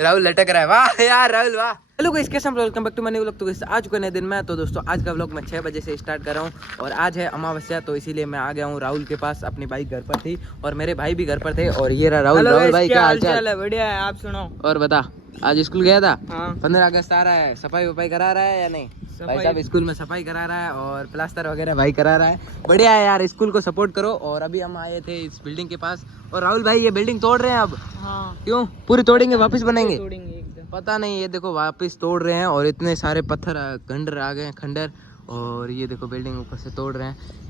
राहुल लटक रहा है, वाह यार राहुल वाह। हेलो गाइस, कैसे हम लोग, welcome back to my new vlog. तो गाइस आज को नए दिन में, तो दोस्तों आज का व्लॉग मैं 6 बजे से स्टार्ट कर रहा हूँ और आज है अमावस्या, तो इसीलिए मैं आ गया हूँ राहुल के पास। अपनी बाइक घर पर थी और मेरे भाई भी घर पर थे और ये रहा राहुल। राहुल भाई क्या हाल चाल है? बढ़िया है, आप सुनाओ। और बता, आज स्कूल गया था? हाँ। 15 अगस्त आ रहा है, सफाई वफाई करा रहा है या नहीं? भाई साहब स्कूल में सफाई करा रहा है और प्लास्टर वगैरह भाई करा रहा है। बढ़िया है यार, स्कूल को सपोर्ट करो। और अभी हम आए थे इस बिल्डिंग के पास और राहुल भाई ये बिल्डिंग तोड़ रहे हैं अब। हाँ। क्यों? पूरी तोड़ेंगे वापस बनाएंगे? तोड़ेंगे एकदम। पता नहीं, ये देखो वापस तोड़ रहे हैं और इतने सारे पत्थर खंडर आ गए, खंडर। और ये देखो बिल्डिंग ऊपर से तोड़ रहे हैं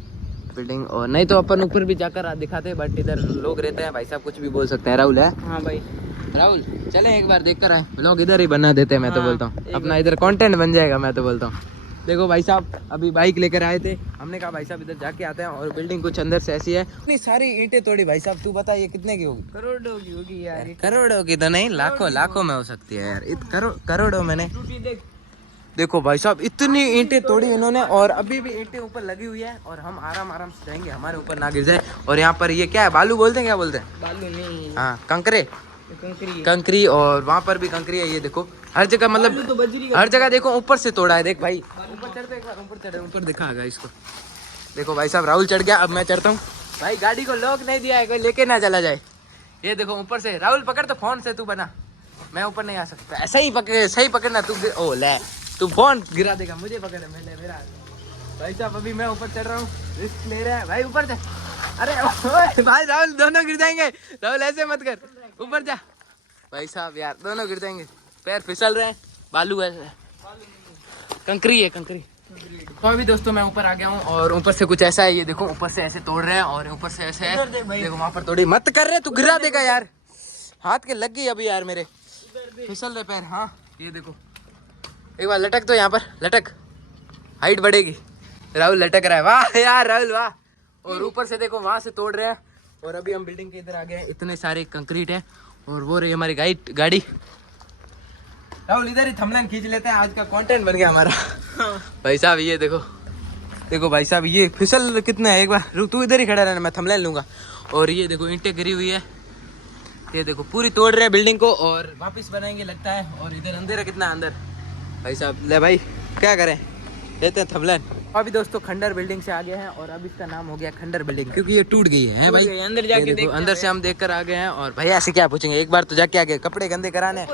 बिल्डिंग। और नहीं तो अपन ऊपर भी जाकर दिखाते, बट इधर लोग रहते हैं, भाई साहब कुछ भी बोल सकते हैं। राहुल है? हाँ भाई। राहुल चले एक बार देख कर आए, ब्लॉग इधर ही बना देते हैं। मैं तो हाँ, बोलता हूँ अपना इधर कंटेंट बन जाएगा, मैं तो बोलता हूँ। देखो भाई साहब अभी बाइक लेकर आए थे, हमने कहा भाई साहब इधर जाके आते हैं। और बिल्डिंग कुछ अंदर से ऐसी है, इतनी सारी ईंटें तोड़ी। भाई साहब तू बता ये कितने की होगी? करोड़ों की होगी यार। करोड़ों की तो नहीं, लाखों लाखों में हो सकती है यार। करोड़ों में नहीं। देखो भाई साहब इतनी ईंटें तोड़ी इन्होंने और अभी भी ईंटें ऊपर लगी हुई है और हम आराम आराम से जाएंगे, हमारे ऊपर ना गिर जाए। और यहाँ पर ये क्या है, बालू बोलते हैं? क्या बोलते हैं? बालू नहीं, हाँ कंकरे, कंकरी। कंकरी। और वहाँ पर भी कंकरी है। ये देखो हर जगह, मतलब तो बजरी का हर जगह देखो ऊपर से तोड़ा है। देख भाई ऊपर चढ़ते, एक बार ऊपर चढ़े, ऊपर दिखाएगा इसको। देखो भाई साहब राहुल चढ़ गया, अब मैं चढ़ता हूँ। भाई गाड़ी को लॉक नहीं दिया है, कोई लेके ना चला जाए। ये देखो ऊपर से राहुल पकड़, तो फोन से तू बना, मैं ऊपर नहीं आ सकता। ऐसा ही पकड़, सही पकड़ना तू। ओ ले, तू फोन गिरा देगा, मुझे पकड़ मेरा। भाई साहब अभी मैं ऊपर चढ़ रहा हूँ, रिस्क ले रहा है भाई, ऊपर जा। अरे ओए भाई राहुल दोनों गिर जाएंगे। राहुल ऐसे मत कर, ऊपर जा। भाई साहब यार दोनों गिर जाएंगे, पैर फिसल रहे हैं, बालू है, कंकरी है, कंकरी। तो अभी दोस्तों मैं ऊपर आ गया हूँ और ऊपर से कुछ ऐसा है, ये देखो ऊपर से ऐसे तोड़ रहे हैं और ऊपर से ऐसे है। देखो वहाँ पर तोड़ी मत कर रहे, तू गिरा देगा यार, हाथ के लग गई अभी यार, मेरे फिसल रहे पैर। हाँ ये देखो, एक बार लटक, तो यहाँ पर लटक, हाइट बढ़ेगी। राहुल लटक रहा है, वाह यार राहुल वाह। और ऊपर से देखो वहां से तोड़ रहे हैं और अभी हम बिल्डिंग के इधर आ गए हैं। इतने सारे कंक्रीट है और वो रही हमारी गाड़ी। राहुल इधर ही थंबनेल खींच लेते हैं, आज का कंटेंट बन गया हमारा। भाई साहब ये देखो, देखो भाई साहब ये फिसल कितना है, एक बार रुक, तू इधर ही खड़ा रहना, मैं थंबनेल लूंगा। और ये देखो ईंटें गिरी हुई है, ये देखो पूरी तोड़ रहे हैं बिल्डिंग को और वापस बनाएंगे लगता है। और इधर अंधेरा कितना अंदर। भाई साहब ले भाई क्या करें, लेते हैं थंबनेल। अभी दोस्तों खंडर बिल्डिंग से आ गए हैं और अब इसका नाम हो गया खंडर बिल्डिंग, क्योंकि ये टूट गई है भाई। अंदर जाके देखो, अंदर से हम देख कर आ गए हैं। और भैया से क्या पूछेंगे, एक बार तो जाके आ गए, कपड़े गंदे कराने।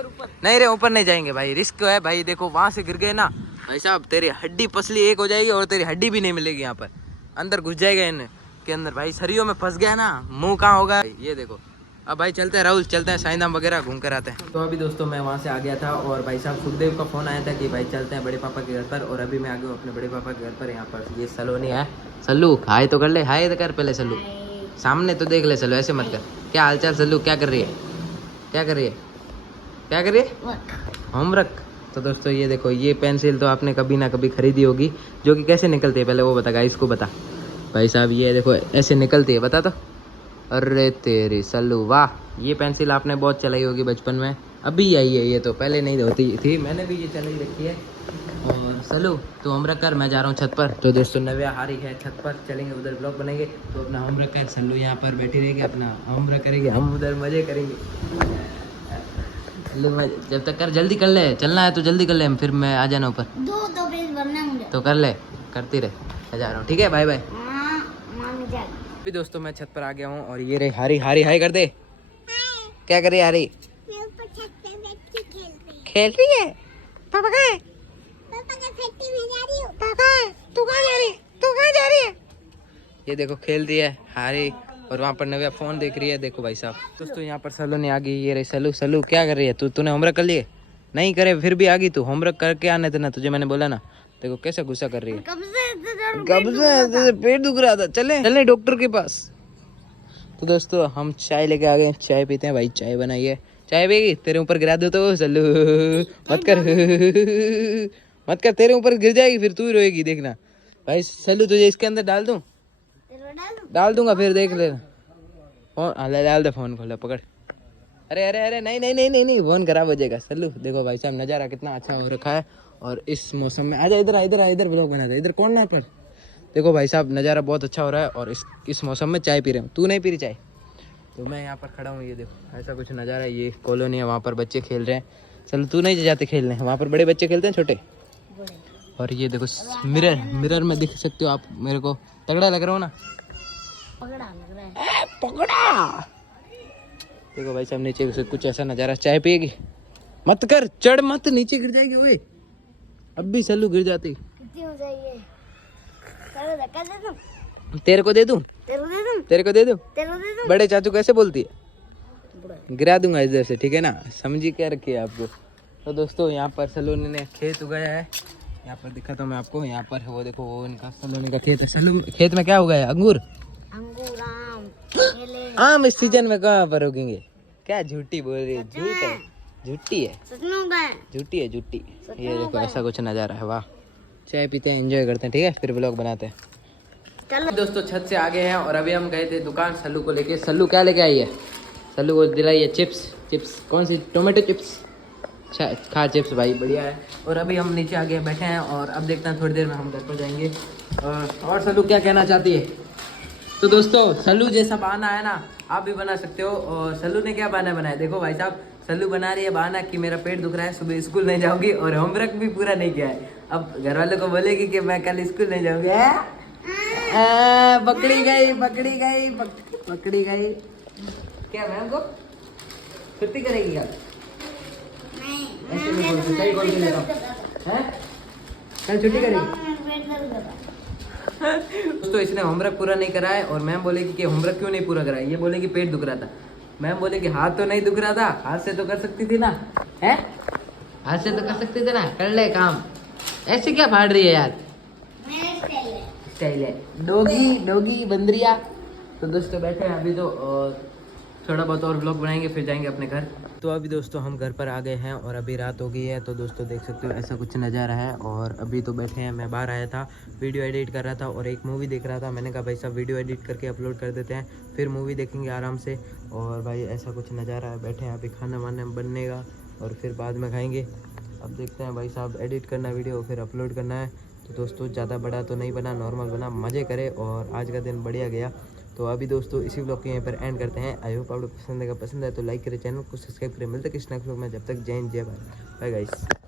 नहीं रे ऊपर नहीं जाएंगे भाई, रिस्क है भाई। देखो वहां से गिर गए ना भाई साहब, तेरी हड्डी पसली एक हो जाएगी और तेरी हड्डी भी नहीं मिलेगी यहाँ पर, अंदर घुस जाएगा इनके अंदर भाई। सरियों में फंस गया ना, मुंह कहाँ होगा। ये देखो अब भाई चलते हैं राहुल, चलते हैं साईं वगैरह घूम कर आते हैं। तो अभी दोस्तों मैं वहाँ से आ गया था और भाई साहब सुखदेव का फोन आया था कि भाई चलते हैं बड़े पापा के घर पर। और अभी मैं आ गया हूँ अपने बड़े पापा के घर पर। यहाँ पर ये सलोनी है, सल्लू हाय तो कर ले, हाय तो कर पहले सल्लू, सामने तो देख ले सल्लू, ऐसे मत कर। क्या हालचाल सल्लू, क्या कर रही है, क्या कर रही है, क्या कर रही है? होमवर्क। तो दोस्तों ये देखो, ये पेंसिल तो आपने कभी ना कभी खरीदी होगी, जो कि कैसे निकलती है पहले वो बता, इसको बता भाई साहब। ये देखो ऐसे निकलती है, बता तो। अरे तेरी सल्लू वाह, ये पेंसिल आपने बहुत चलाई होगी बचपन में, अभी आई है ये तो, पहले नहीं होती थी, मैंने भी ये चलाई रखी है। और सल्लू तो होमवर्क कर, मैं जा रहा हूँ छत पर। तो दोस्तों नव्या हारी है, छत पर चलेंगे, उधर ब्लॉग बनेंगे। तो अपना होमवर्क कर, सल्लू यहाँ पर बैठी रहेगी, अपना होमवर्क करेंगे, हम उधर मजे करेंगे। जब तक कर, जल्दी कर ले, चलना है तो जल्दी कर ले, फिर मैं आ जाना ऊपर। दो पेज भरना मुझे तो कर ले, करती रहे, मैं जा रहा हूँ, ठीक है बाय बाय। अभी दोस्तों मैं छत पर आ गया हूँ और ये रही हारी, हारी हाय कर दे। क्या कर रही है हारी? मैं ऊपर छत पे बैठ के खेल रही है। पापा कहाँ है? पापा का फैक्ट्री में जा रही हूँ। पापा तू कहाँ जा रही है, तू कहाँ जा रही है? ये देखो खेल रही है हारी और वहाँ पर नव्या फोन देख रही है। देखो भाई साहब दोस्तों यहाँ पर सलू ने आ गई, ये रही सलू। सलू क्या कर रही है? तूने होमवर्क कर लिए? नहीं करे फिर भी आ गई तू, होमवर्क करके आने देना तुझे, मैंने बोला ना। देखो कैसा गुस्सा कर रही है, कब से पेट दुख रहा था। चले चले डॉक्टर के पास। तो दोस्तों हम चाय लेके आ गए, चाय पीते हैं भाई, चाय बनाई है। चाय पिएगी? तेरे ऊपर गिरा दो तो सल्लू, मत कर मत कर, तेरे ऊपर गिर जाएगी फिर तू ही रोएगी, देखना भाई। सल्लू तुझे इसके अंदर डाल दूं? डाल दूंगा फिर देख ले। फोन डाल दे, फोन खोला पकड़। अरे अरे अरे नहीं नहीं नहीं नहीं नहीं, फोन खराब हो जाएगा सल्लू। देखो भाई साहब नज़ारा कितना अच्छा हो रखा है और इस मौसम में, आजा इधर इधर इधर ब्लॉग बना दे, इधर कॉर्नर पर। देखो भाई साहब नज़ारा बहुत अच्छा हो रहा है और इस मौसम में चाय पी रहे हूँ। तू नहीं पी रही चाय? तो मैं यहाँ पर खड़ा हूँ, ये देखो ऐसा कुछ नज़ारा है। ये कॉलोनी है, वहाँ पर बच्चे खेल रहे हैं। चलो तू नहीं जाते खेलने, वहाँ पर बड़े बच्चे खेलते हैं छोटे। और ये देखो मिरर में देख सकते हो आप मेरे को, तगड़ा लग रहा हो ना। पकड़ा लग रहा है। पकड़ा। देखो भाई साहब नीचे से कुछ ऐसा नज़ारा। चाय पिएगी? मत कर, चढ़ मत, नीचे गिर जाएगी। ओए अब भी सल्लू गिर जाती। कितनी हो जाएगी? चलो धक्का दे दूं? तेरे को दे दूं? तेरे को दे दूं? तेरे को दे दूं? तेरे को दे दूं? बड़े चाचू कैसे बोलती है? गिरा दूंगा इधर से, ठीक है ना, समझी क्या रखी है आपको। तो दोस्तों यहाँ पर सलोनी ने खेत उगाया है, यहाँ पर दिखाता हूँ मैं आपको। यहाँ पर वो देखो, वो इनका सलोनी का खेत है। सलू खेत में क्या उगाया है? अंगूर, अंगूर, आम, केले। आम इस सीजन में कहाँ पर उगेंगे? क्या झूठी बोल रही है? झूठ है, झूठी है, सच में उगा है? झूठी है, झूठी। ये देखो ऐसा कुछ नज़ारा है। वाह, चाय पीते हैं, एंजॉय करते हैं, ठीक है, फिर व्लॉग बनाते हैं। चलो दोस्तों छत से आ गए हैं और अभी हम गए थे दुकान सल्लू को लेके। सल्लू क्या लेके आई है? सल्लू को दिलाई है चिप्स। चिप्स कौन सी? Tomato chips. अच्छा खा चिप्स भाई, बढ़िया है। और अभी हम नीचे आ गए बैठे हैं और अब देखते हैं थोड़ी देर में हम घर पर जाएंगे। और सल्लू क्या कहना चाहती है? तो दोस्तों सल्लू जैसा बहाना है ना, आप भी बना सकते हो। और सल्लू ने क्या बहाना बनाया देखो भाई साहब। सल्लू बना रही है बहाना कि मेरा पेट दुख रहा है, सुबह स्कूल नहीं जाऊंगी और होमवर्क भी पूरा नहीं किया है। अब घर वालों को बोलेगी कि मैं कल स्कूल नहीं जाऊंगी। पकड़ी गई, पकड़ी गई, पकड़ी गई। क्या मैम को छुट्टी करेगी क्या? ऐसे नहीं बोलते, सही बोल के ले रहा हूं। हैं? कल छुट्टी करेगी? दोस्तों इसने होमवर्क पूरा नहीं करा है और मैम बोलेगी कि होमवर्क क्यों नहीं पूरा करा है? ये बोलेगी पेट दुख रहा था। मैम बोलेगी हाथ तो नहीं दुख रहा था, हाथ से तो कर सकती थी ना। है, हाथ से तो कर सकती थी ना, कर ले काम। ऐसे क्या फाड़ रही है यार? स्टाइल है, डोगी डोगी बंदरिया। तो दोस्तों बैठे हैं अभी, तो थोड़ा बहुत और व्लॉग बनाएंगे फिर जाएंगे अपने घर। तो अभी दोस्तों हम घर पर आ गए हैं और अभी रात हो गई है। तो दोस्तों देख सकते हो ऐसा कुछ नज़ारा है। और अभी तो बैठे हैं, मैं बाहर आया था, वीडियो एडिट कर रहा था और एक मूवी देख रहा था। मैंने कहा भाई साहब वीडियो एडिट करके अपलोड कर देते हैं, फिर मूवी देखेंगे आराम से। और भाई ऐसा कुछ नज़ारा है, बैठे हैं अभी, खाना वाना बनने और फिर बाद में खाएँगे। अब देखते हैं भाई साहब, एडिट करना वीडियो फिर अपलोड करना है। तो दोस्तों ज़्यादा बड़ा तो नहीं बना, नॉर्मल बना, मज़े करे और आज का दिन बढ़िया गया। तो अभी दोस्तों इसी व्लॉग के यहाँ पर एंड करते हैं। आई होप आपको पसंद है तो लाइक करें, चैनल को सब्सक्राइब करें। मिलते हैं किसी नेक्स्ट व्लॉग में, जब तक जय हिंद जय भारत, बाय गाइस।